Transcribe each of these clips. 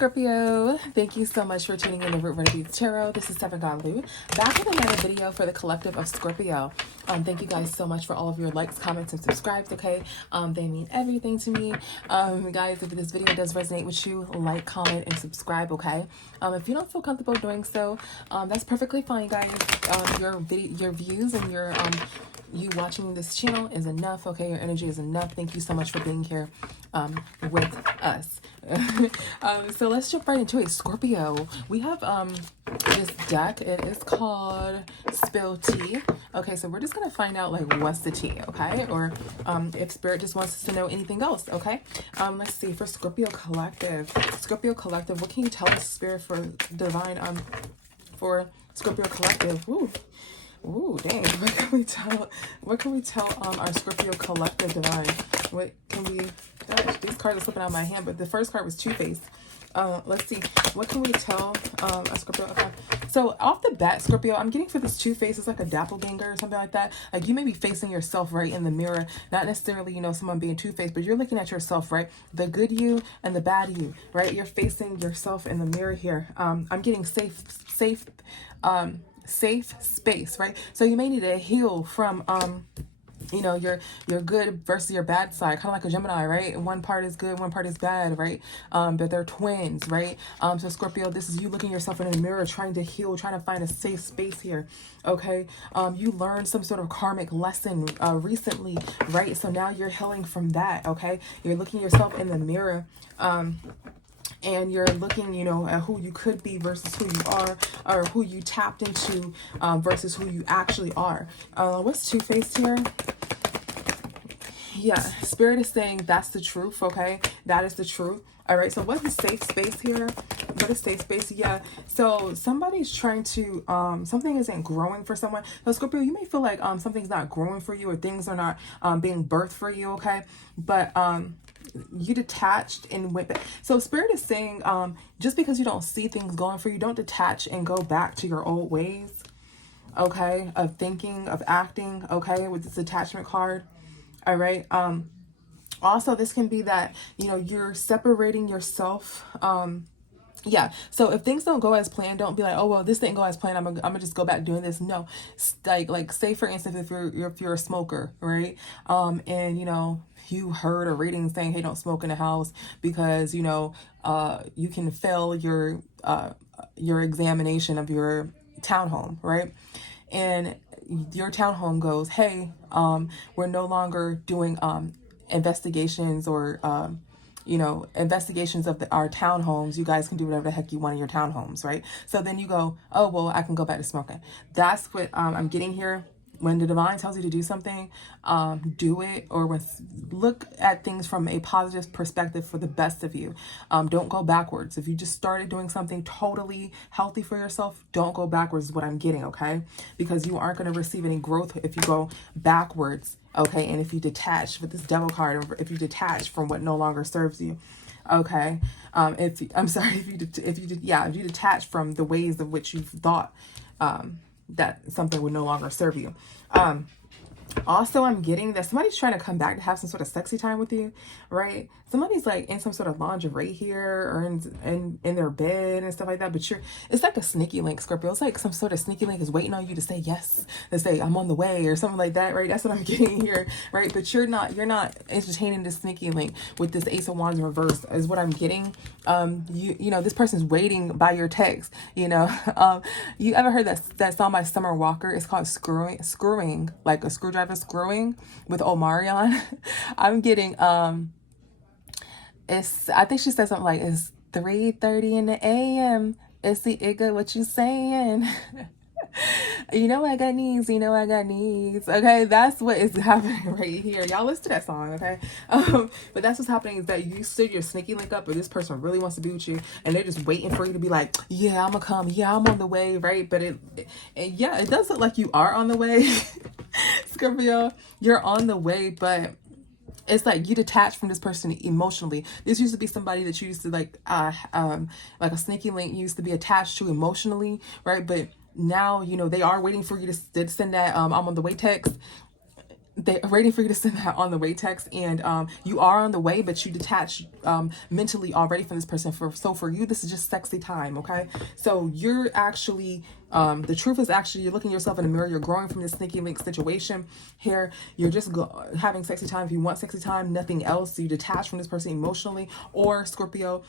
Scorpio, thank you so much for tuning in to Root Verde Beats Tarot. This is Seven God Lou, back with another video for the collective of Scorpio. Thank you guys so much for all of your likes, comments, and subscribes, okay? They mean everything to me. Guys, if this video does resonate with you, like, comment, and subscribe, okay? If you don't feel comfortable doing so, that's perfectly fine, guys. Your views and your you watching this channel is enough, okay? Your energy is enough. Thank you so much for being here with us. So let's jump right into it. Scorpio, we have this deck. It is called Spill Tea. Okay, so we're just gonna find out like what's the tea, okay? Or if Spirit just wants us to know anything else, okay? Let's see, for Scorpio Collective. Scorpio Collective, what can you tell us, Spirit, for divine for Scorpio Collective? Ooh, dang. What can we tell our Scorpio Collective divine? What can we, gosh, these cards are slipping out of my hand, but the first card was Two-Face. Let's see, what can we tell a Scorpio? Okay. So off the bat, Scorpio, I'm getting for this Two-Face, it's like a doppelganger or something like that. Like you may be facing yourself right in the mirror, not necessarily, you know, someone being Two-Faced, but you're looking at yourself, right? The good you and the bad you, right? You're facing yourself in the mirror here. I'm getting safe space, right? So you may need to heal from you know, your good versus your bad side, kind of like a Gemini, right? One part is good, one part is bad, right? But they're twins, right? So Scorpio, this is you looking yourself in the mirror, trying to heal, trying to find a safe space here, okay? You learned some sort of karmic lesson recently, right? So now you're healing from that, okay? You're looking yourself in the mirror, and you're looking, you know, at who you could be versus who you are, or who you tapped into versus who you actually are. What's Two-Faced here? Yeah, Spirit is saying that's the truth, okay? That is the truth. All right, so what's the safe space here? What is safe space? Yeah, so somebody's trying to, something isn't growing for someone. So Scorpio, you may feel like something's not growing for you, or things are not being birthed for you, okay? But you detached and went back. So Spirit is saying just because you don't see things going for you, don't detach and go back to your old ways, okay, of thinking, of acting, okay, with this attachment card. All right. Also, this can be that, you know, you're separating yourself. Yeah, so if things don't go as planned, don't be like, oh well, this didn't go as planned, I'm gonna just go back doing this. No, like say for instance, if you're a smoker, right? And you know, you heard a reading saying, hey, don't smoke in the house because, you know, you can fail your examination of your townhome, right? And your townhome goes, hey, we're no longer doing investigations or you know, investigations of our townhomes. You guys can do whatever the heck you want in your townhomes, right? So then you go, oh well, I can go back to smoking. That's what I'm getting here. When the divine tells you to do something, do it, or look at things from a positive perspective for the best of you. Don't go backwards. If you just started doing something totally healthy for yourself, don't go backwards is what I'm getting, okay? Because you aren't going to receive any growth if you go backwards, okay? And if you detach with this devil card, or if you detach from what no longer serves you, okay? If you detach from the ways of which you've thought that something would no longer serve you. Also, I'm getting that somebody's trying to come back to have some sort of sexy time with you, right? Somebody's like in some sort of lingerie here, or in their bed and stuff like that. But it's like a sneaky link, Scorpio. It's like some sort of sneaky link is waiting on you to say yes, to say I'm on the way or something like that, right? That's what I'm getting here, right? But you're not entertaining this sneaky link with this Ace of Wands in reverse is what I'm getting. You know, this person's waiting by your text, you know. You ever heard that song by Summer Walker? It's called Screwing, like a screwdriver screwing with Omarion. I'm getting I think she said something like, it's 3:30 in the AM. It's the Igga, what you saying? You know I got needs, you know I got needs. Okay, that's what is happening right here. Y'all listen to that song, okay? But that's what's happening, is that you stood your sneaky link up, or this person really wants to be with you, and they're just waiting for you to be like, yeah, I'm gonna come, yeah, I'm on the way, right? But yeah, it does look like you are on the way. Scorpio, you're on the way, but it's like you detach from this person emotionally. This used to be somebody that you used to like a sneaky link you used to be attached to emotionally, right? But now, you know, they are waiting for you to send that I'm on the way text. they're waiting for you to send that on the way text, and you are on the way, but you detach mentally already from this person. So for you, this is just sexy time, okay? So you're actually the truth is actually you're looking yourself in the mirror, you're growing from this sneaky link situation here. You're just having sexy time. If you want sexy time, nothing else. You detach from this person emotionally. Or Scorpio,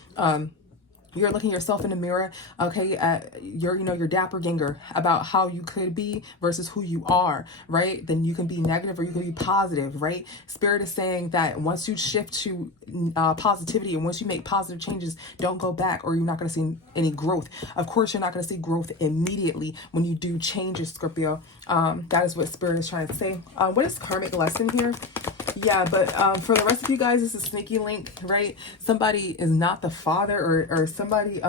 you're looking yourself in the mirror, okay, at your dapper ginger about how you could be versus who you are, right? Then you can be negative or you can be positive, right? Spirit is saying that once you shift to positivity and once you make positive changes, don't go back or you're not going to see any growth. Of course, you're not going to see growth immediately when you do changes, Scorpio. That is what Spirit is trying to say. What is karmic lesson here? Yeah, but for the rest of you guys, this is sneaky link, right? Somebody is not the father or somebody,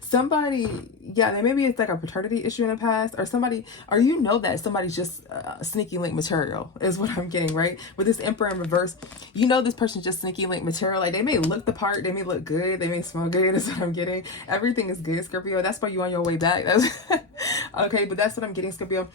somebody, yeah, maybe it's like a paternity issue in the past, or somebody, or that somebody's just sneaky link material is what I'm getting, right? With this Emperor in reverse, this person's just sneaky link material. Like, they may look the part, they may look good, they may smell good, is what I'm getting. Everything is good, Scorpio. That's why you on your way back. That's okay, but that's what I'm getting, Scorpio.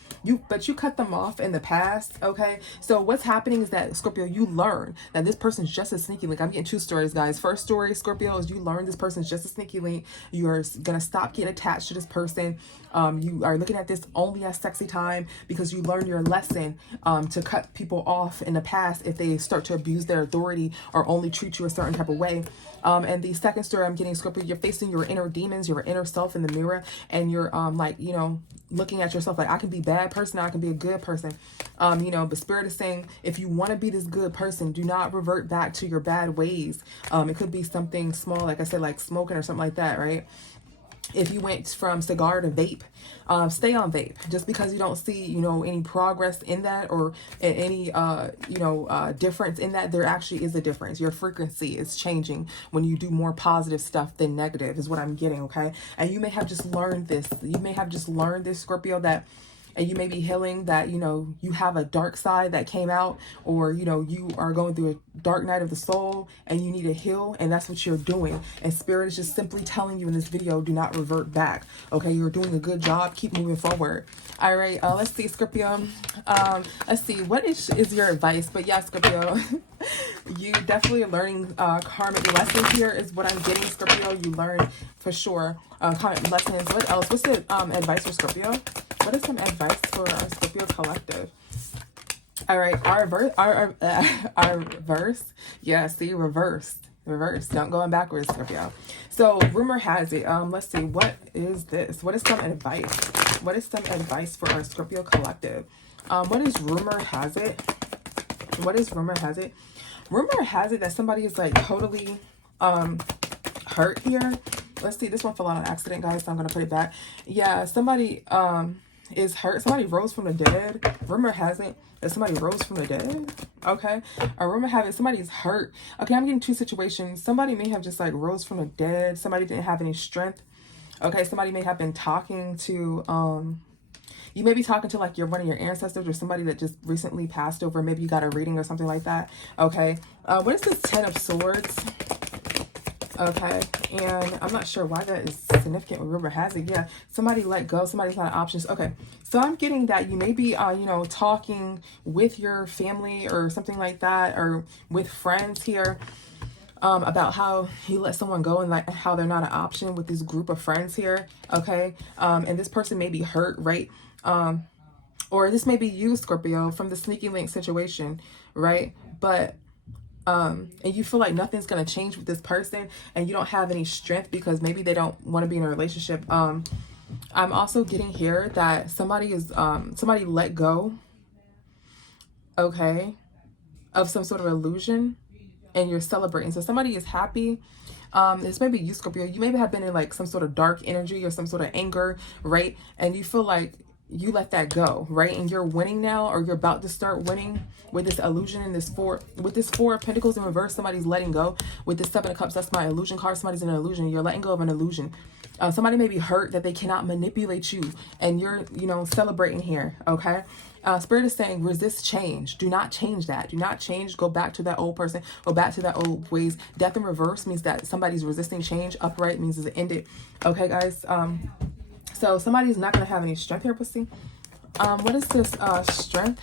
But you cut them off in the past, okay? So what's happening is that, Scorpio, you learn that this person's just a sneaky link. I'm getting two stories, guys. First story, Scorpio, is you learn this person's just a sneaky link. You're gonna stop getting attached to this person. You are looking at this only as sexy time because you learned your lesson to cut people off in the past if they start to abuse their authority or only treat you a certain type of way. And the second story I'm getting, Scorpio, you're facing your inner demons, your inner self in the mirror, and you're looking at yourself like, I can be a bad person, I can be a good person. But Spirit is saying, if you want to be this good person, do not revert back to your bad ways. It could be something small, like I said, like smoking or something like that, right? If you went from cigar to vape, stay on vape. Just because you don't see, any progress in that or any, difference in that, there actually is a difference. Your frequency is changing when you do more positive stuff than negative is what I'm getting, okay? And you may have just learned this. Scorpio, that and you may be healing that, you have a dark side that came out, or, you are going through a dark night of the soul and you need to heal, and that's what you're doing. And Spirit is just simply telling you in this video, do not revert back. Okay, you're doing a good job. Keep moving forward. All right, let's see, Scorpio. Let's see, what is your advice? But yeah, Scorpio, you definitely are learning karmic lessons here is what I'm getting, Scorpio. You learn for sure karmic lessons. What else? What's the advice for Scorpio? What is some advice for our Scorpio collective? All right, our verse. Yeah, see, reversed. Don't go in backwards, Scorpio. So rumor has it, let's see, what is this? What is some advice? What is some advice for our Scorpio collective? What is rumor has it? What is rumor has it? Rumor has it that somebody is like totally hurt here. Let's see, this one fell out on accident, guys, so I'm gonna put it back. Yeah, somebody is hurt. Somebody rose from the dead. Rumor has it that somebody rose from the dead. Okay. Or rumor has it somebody's hurt. Okay, I'm getting two situations. Somebody may have just like rose from the dead. Somebody didn't have any strength. Okay, somebody may have been talking to you may be talking to like one of your ancestors or somebody that just recently passed over. Maybe you got a reading or something like that. Okay. What is this 10 of Swords? Okay, and I'm not sure why that is significant with rumor has it. Yeah, somebody let go, somebody's not options. Okay, so I'm getting that you may be, talking with your family or something like that, or with friends here, about how you let someone go and like how they're not an option with this group of friends here. Okay, and this person may be hurt, right? Or this may be you, Scorpio, from the sneaky link situation, right? But and you feel like nothing's going to change with this person and you don't have any strength because maybe they don't want to be in a relationship. I'm also getting here that somebody let go, okay, of some sort of illusion, and you're celebrating. So somebody is happy. This may be you, Scorpio. You maybe have been in like some sort of dark energy or some sort of anger, right? And you feel like you let that go, right? And you're winning now, or you're about to start winning with this illusion and with this 4 of Pentacles in reverse. Somebody's letting go with this 7 of Cups. That's my illusion card. Somebody's in an illusion. You're letting go of an illusion. Somebody may be hurt that they cannot manipulate you, and you're, celebrating here. Okay. Spirit is saying resist change. Do not change that. Do not change. Go back to that old person. Go back to that old ways. Death in reverse means that somebody's resisting change. Upright means it's ended. Okay, guys. So somebody's not going to have any strength here, pussy. What is this? Strength.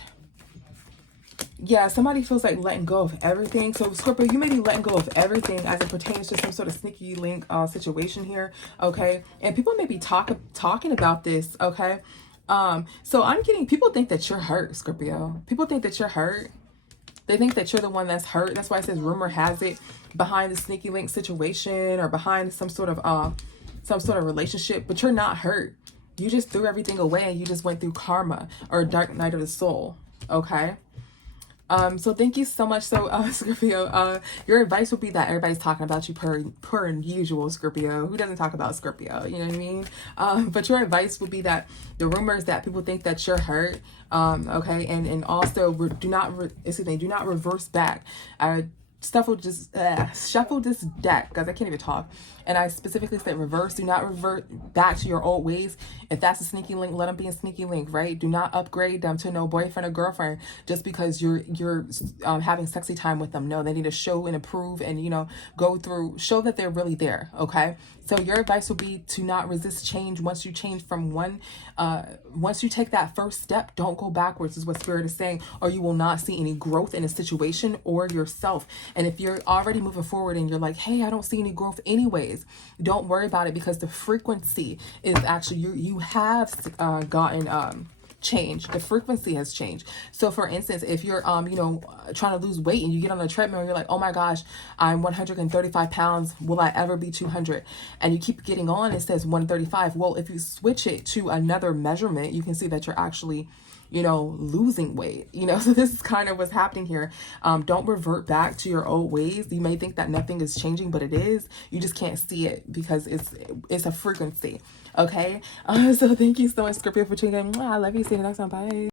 Yeah, somebody feels like letting go of everything. So Scorpio, you may be letting go of everything as it pertains to some sort of sneaky link situation here, okay? And people may be talking about this, okay? So I'm getting, people think that you're hurt, Scorpio. People think that you're hurt. They think that you're the one that's hurt. That's why it says rumor has it behind the sneaky link situation or behind some sort of relationship, but you're not hurt. You just threw everything away and you just went through karma or dark night of the soul, okay? So thank you so much. So, Scorpio, your advice would be that everybody's talking about you per usual, Scorpio. Who doesn't talk about Scorpio? You know what I mean? But your advice would be that the rumors that people think that you're hurt, okay, and also do not reverse back. Shuffle this deck, guys. I can't even talk. And I specifically said reverse. Do not revert back to your old ways. If that's a sneaky link, let them be a sneaky link, right? Do not upgrade them to no boyfriend or girlfriend just because you're having sexy time with them. No, they need to show and improve and, you know, show that they're really there, okay? So your advice would be to not resist change. Once you change from once you take that first step, don't go backwards is what Spirit is saying, or you will not see any growth in a situation or yourself. And if you're already moving forward and you're like, hey, I don't see any growth anyways, don't worry about it because the frequency is actually, you have gotten change. The frequency has changed. So for instance, if you're trying to lose weight and you get on the treadmill and you're like, oh my gosh, I'm 135 pounds, will I ever be 200? And you keep getting on, it says 135. Well, if you switch it to another measurement, you can see that you're actually, you know, losing weight, you know. So this is kind of what's happening here. Don't revert back to your old ways. You may think that nothing is changing, but it is. You just can't see it because it's a frequency. Okay. So thank you so much, Scorpio, for tuning in. I love you. See you next time. Bye.